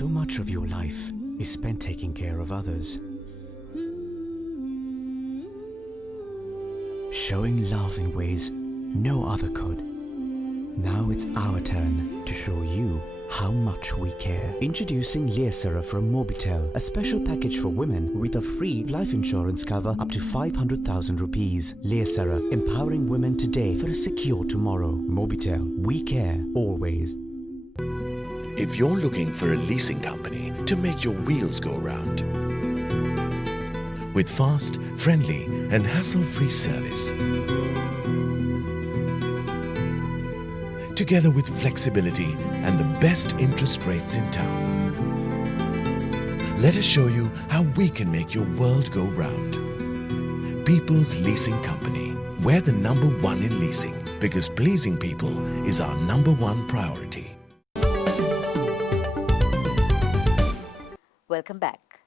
So much of your life is spent taking care of others, showing love in ways no other could. Now it's our turn to show you how much we care. Introducing Leasera from Mobitel, a special package for women with a free life insurance cover up to 500,000 rupees. Leasera, empowering women today for a secure tomorrow. Mobitel, we care always. If you're looking for a leasing company to make your wheels go round, with fast, friendly and hassle-free service, together with flexibility and the best interest rates in town, let us show you how we can make your world go round. People's Leasing Company. We're the #1 in leasing because pleasing people is our #1 priority. Welcome back.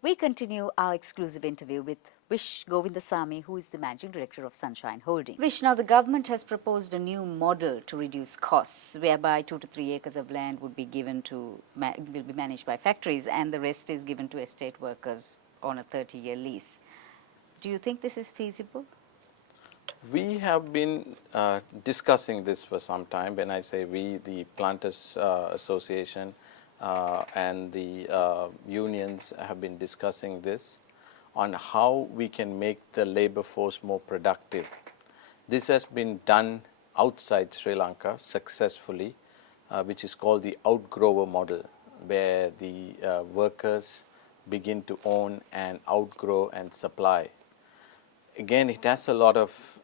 We continue our exclusive interview with Vish Govindasamy, who is the Managing Director of Sunshine Holding. Vish, now the government has proposed a new model to reduce costs, whereby 2 to 3 acres of land would be given to, will be managed by factories, and the rest is given to estate workers on a 30-year lease. Do you think this is feasible? We have been discussing this for some time. When I say we, the Planters Association and the unions have been discussing this on how we can make the labor force more productive. This has been done outside Sri Lanka successfully, which is called the outgrower model, where the workers begin to own and outgrow and supply. Again, it has a lot of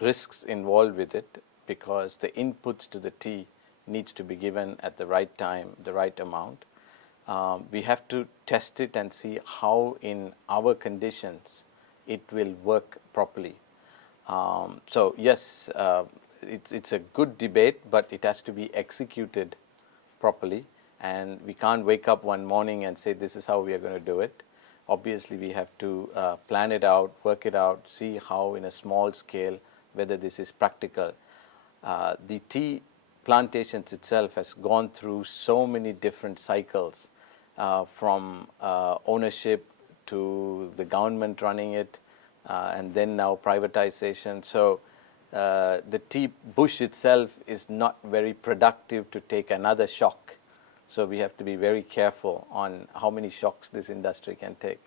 risks involved with it because the inputs to the tea needs to be given at the right time, the right amount. We have to test it and see how in our conditions it will work properly. So yes, it's a good debate, but it has to be executed properly, and we can't wake up one morning and say this is how we are going to do it. Obviously, we have to plan it out, work it out, see how in a small scale whether this is practical. The tea plantations itself has gone through so many different cycles, from ownership to the government running it, and then now privatization. So the tea bush itself is not very productive to take another shock. So we have to be very careful on how many shocks this industry can take.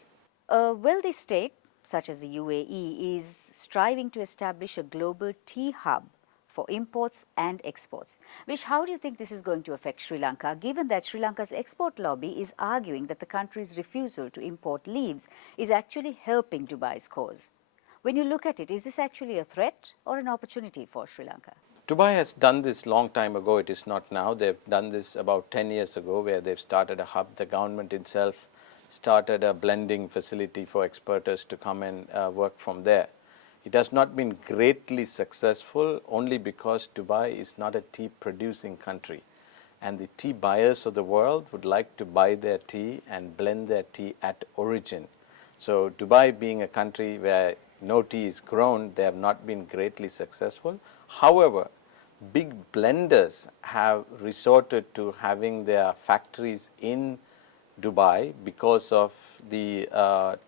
A wealthy state, such as the UAE, is striving to establish a global tea hub for imports and exports. Vish, how do you think this is going to affect Sri Lanka, given that Sri Lanka's export lobby is arguing that the country's refusal to import leaves is actually helping Dubai's cause? When you look at it, is this actually a threat or an opportunity for Sri Lanka? Dubai has done this long time ago. It is not now. They've done this about 10 years ago, where they've started a hub. The government itself started a blending facility for exporters to come and work from there. It has not been greatly successful only because Dubai is not a tea producing country, and the tea buyers of the world would like to buy their tea and blend their tea at origin. So Dubai being a country where no tea is grown, they have not been greatly successful. However, big blenders have resorted to having their factories in Dubai because of the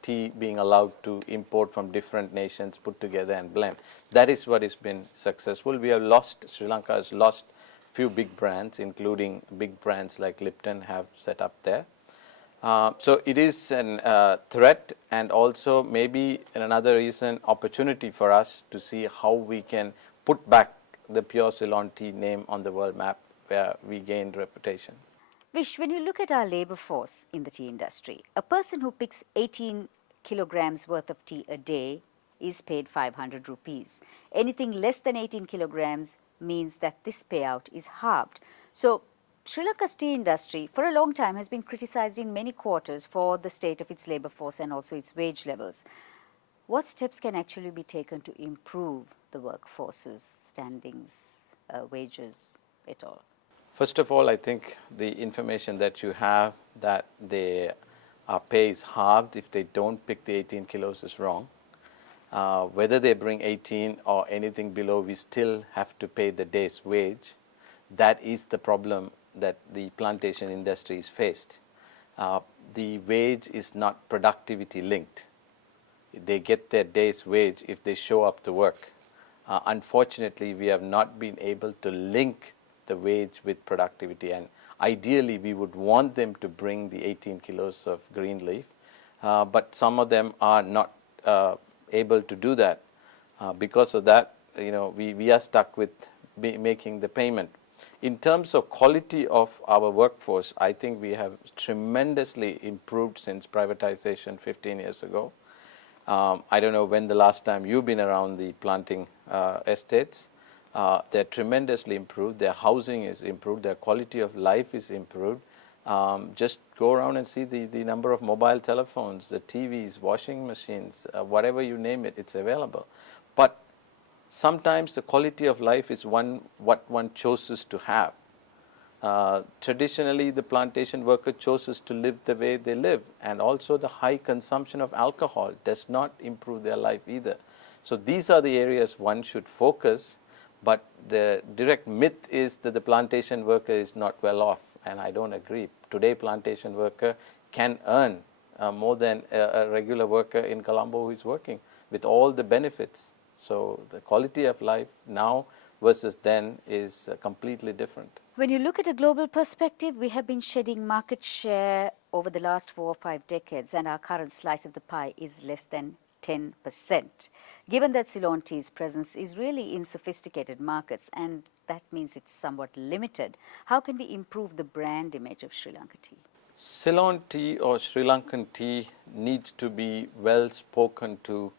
tea being allowed to import from different nations, put together and blend. That is what has been successful. We have lost, Sri Lanka has lost few big brands, including big brands like Lipton have set up there. So it is a threat, and also maybe another reason, opportunity for us to see how we can put back the pure Ceylon tea name on the world map, where we gained reputation. Vish, when you look at our labor force in the tea industry, a person who picks 18 kilograms worth of tea a day is paid 500 rupees. Anything less than 18 kilograms means that this payout is halved. So Sri Lanka's tea industry for a long time has been criticized in many quarters for the state of its labor force and also its wage levels. What steps can actually be taken to improve the workforce's standings, wages, et al.? First of all, I think the information that you have that their pay is halved if they don't pick the 18 kilos is wrong. Whether they bring 18 or anything below, we still have to pay the day's wage. That is the problem that the plantation industry is faced. The wage is not productivity linked. They get their day's wage if they show up to work. Unfortunately, we have not been able to link the wage with productivity, and ideally we would want them to bring the 18 kilos of green leaf, but some of them are not able to do that. Because of that, we are stuck with making the payment. In terms of quality of our workforce, I think we have tremendously improved since privatization 15 years ago. I don't know when the last time you've been around the planting estates. They're tremendously improved. Their housing is improved. Their quality of life is improved. Just go around and see the number of mobile telephones, the TVs, washing machines, whatever you name it, it's available. But sometimes the quality of life is what one chooses to have. Traditionally, the plantation worker chooses to live the way they live, and also the high consumption of alcohol does not improve their life either. So these are the areas one should focus, but the direct myth is that the plantation worker is not well off, and I don't agree. Today, plantation worker can earn more than a regular worker in Colombo who is working with all the benefits. So the quality of life now versus then is completely different. When you look at a global perspective, we have been shedding market share over the last 4 or 5 decades, and our current slice of the pie is less than 10%. Given that Ceylon tea's presence is really in sophisticated markets, and that means it's somewhat limited, how can we improve the brand image of Sri Lanka tea? Ceylon tea or Sri Lankan tea needs to be well spoken to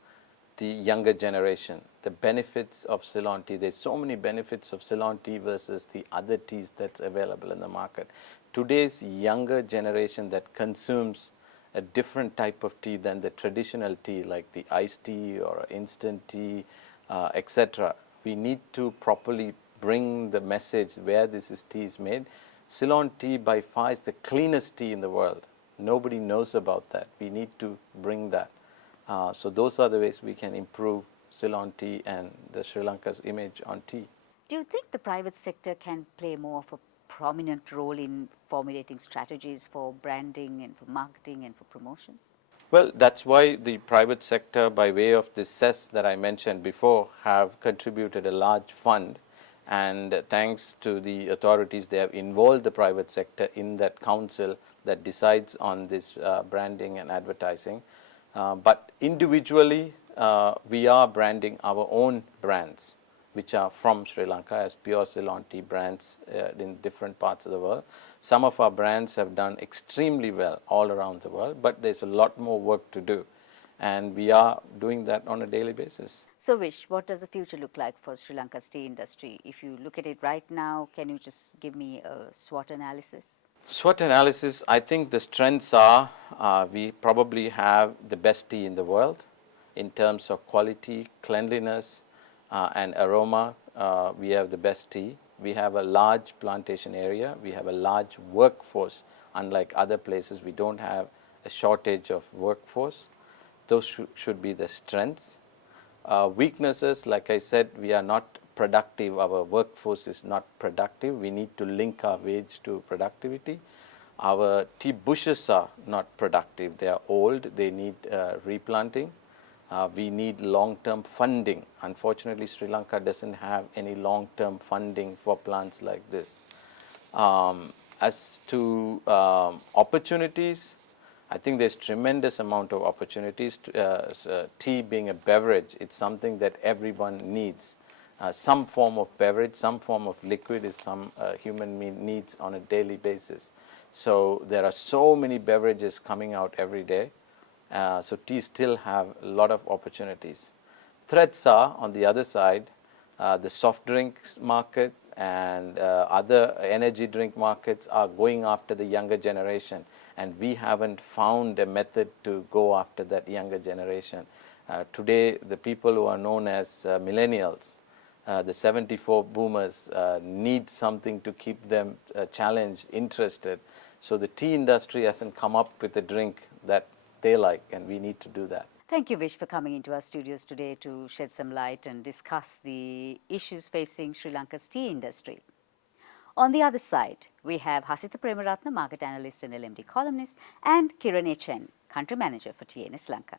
the younger generation. The benefits of Ceylon tea, there's so many benefits of Ceylon tea versus the other teas that's available in the market. Today's younger generation that consumes a different type of tea than the traditional tea, like the iced tea or instant tea, etc. We need to properly bring the message where tea is made. Ceylon tea by far is the cleanest tea in the world. Nobody knows about that. We need to bring that. So those are the ways we can improve Ceylon tea and the Sri Lanka's image on tea. Do you think the private sector can play more of a prominent role in formulating strategies for branding and for marketing and for promotions? Well, that's why the private sector, by way of the cess that I mentioned before, have contributed a large fund, and thanks to the authorities, they have involved the private sector in that council that decides on this branding and advertising. But individually, we are branding our own brands, which are from Sri Lanka as pure Ceylon tea brands in different parts of the world. Some of our brands have done extremely well all around the world, but there's a lot more work to do, and we are doing that on a daily basis. So Vish, what does the future look like for Sri Lanka's tea industry? If you look at it right now, can you just give me a SWOT analysis? SWOT analysis, I think the strengths are, we probably have the best tea in the world in terms of quality, cleanliness, and aroma. We have the best tea. We have a large plantation area. We have a large workforce. Unlike other places, we don't have a shortage of workforce. Those should be the strengths. Weaknesses, like I said, we are not productive. Our workforce is not productive. We need to link our wage to productivity. Our tea bushes are not productive. They are old. They need replanting. We need long-term funding. Unfortunately, Sri Lanka doesn't have any long-term funding for plants like this. As to opportunities, I think there's tremendous amount of opportunities. Tea being a beverage, it's something that everyone needs. Some form of beverage, some form of liquid is some human needs on a daily basis. So there are so many beverages coming out every day. So tea still have a lot of opportunities. Threats are, on the other side, the soft drinks market and other energy drink markets are going after the younger generation, and we haven't found a method to go after that younger generation. Today, the people who are known as millennials, the 74 boomers, need something to keep them challenged, interested. So the tea industry hasn't come up with a drink that they like, and we need to do that. Thank you, Vish, for coming into our studios today to shed some light and discuss the issues facing Sri Lanka's tea industry. On the other side, we have Hasita Premaratna, market analyst and LMD columnist, and Kiran Chen, country manager for TNS Lanka.